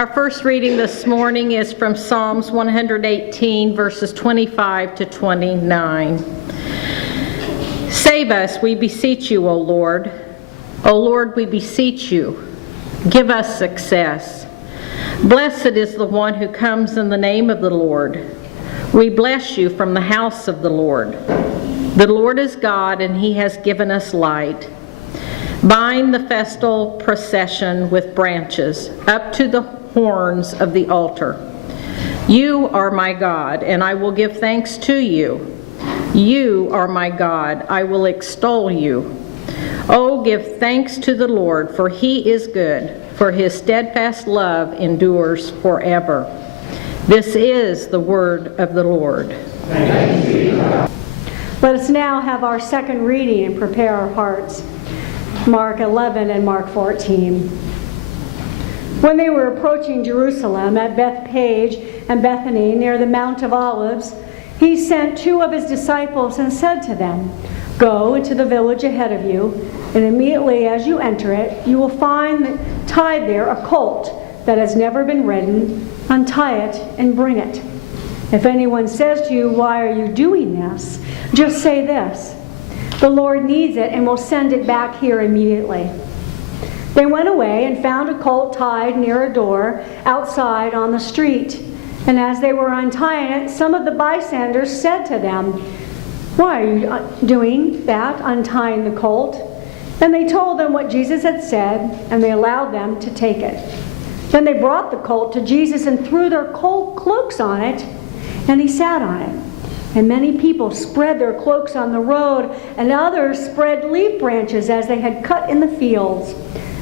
Our first reading this morning is from Psalms 118, verses 25 to 29. Save us, we beseech you, O Lord. O Lord, we beseech you. Give us success. Blessed is the one who comes in the name of the Lord. We bless you from the house of the Lord. The Lord is God, and he has given us light. Bind the festal procession with branches up to the horns of the altar. You are my God, and I will give thanks to you. You are my God, I will extol you. Oh, give thanks to the Lord, for he is good, for his steadfast love endures forever. This is the word of the Lord. Thanks be to God. Let us now have our second reading and prepare our hearts. Mark 11 and Mark 14. When they were approaching Jerusalem at Bethphage and Bethany near the Mount of Olives, he sent two of his disciples and said to them, "Go into the village ahead of you, and immediately as you enter it, you will find tied there a colt that has never been ridden. Untie it and bring it. If anyone says to you, 'Why are you doing this?' just say this, 'The Lord needs it and will send it back here immediately.'" They went away and found a colt tied near a door outside on the street. And as they were untying it, some of the bystanders said to them, "Why are you doing that, untying the colt?" And they told them what Jesus had said, and they allowed them to take it. Then they brought the colt to Jesus and threw their cloaks on it, and he sat on it. And many people spread their cloaks on the road, and others spread leaf branches as they had cut in the fields.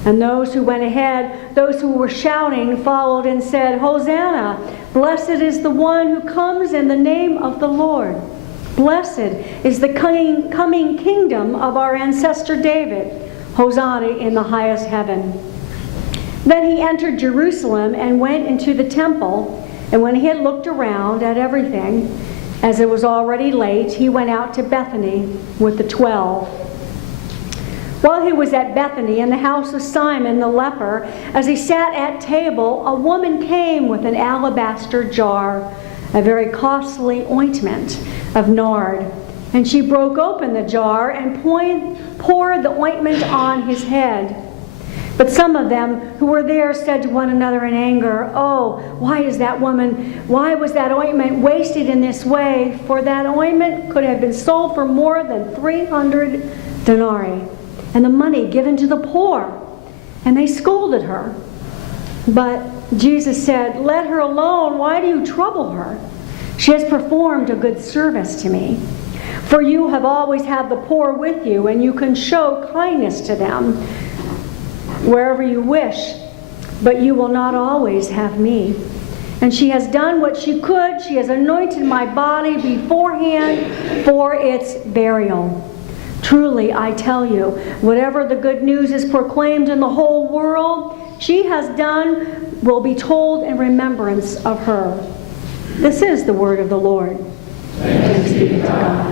And those who went ahead, those who were shouting, followed and said, "Hosanna! Blessed is the one who comes in the name of the Lord. Blessed is the coming kingdom of our ancestor David. Hosanna in the highest heaven." Then he entered Jerusalem and went into the temple, and when he had looked around at everything, as it was already late, he went out to Bethany with the 12. While he was at Bethany in the house of Simon the leper, as he sat at table, a woman came with an alabaster jar, a very costly ointment of nard. And she broke open the jar and poured the ointment on his head. But some of them who were there said to one another in anger, "Oh, why was that ointment wasted in this way? For that ointment could have been sold for more than 300 denarii, and the money given to the poor." And they scolded her. But Jesus said, "Let her alone. Why do you trouble her? She has performed a good service to me. For you have always had the poor with you, and you can show kindness to them wherever you wish, but you will not always have me. And she has done what she could. She has anointed my body beforehand for its burial. Truly, I tell you, whatever the good news is proclaimed in the whole world, she has done will be told in remembrance of her." This is the word of the Lord. Thanks be to God.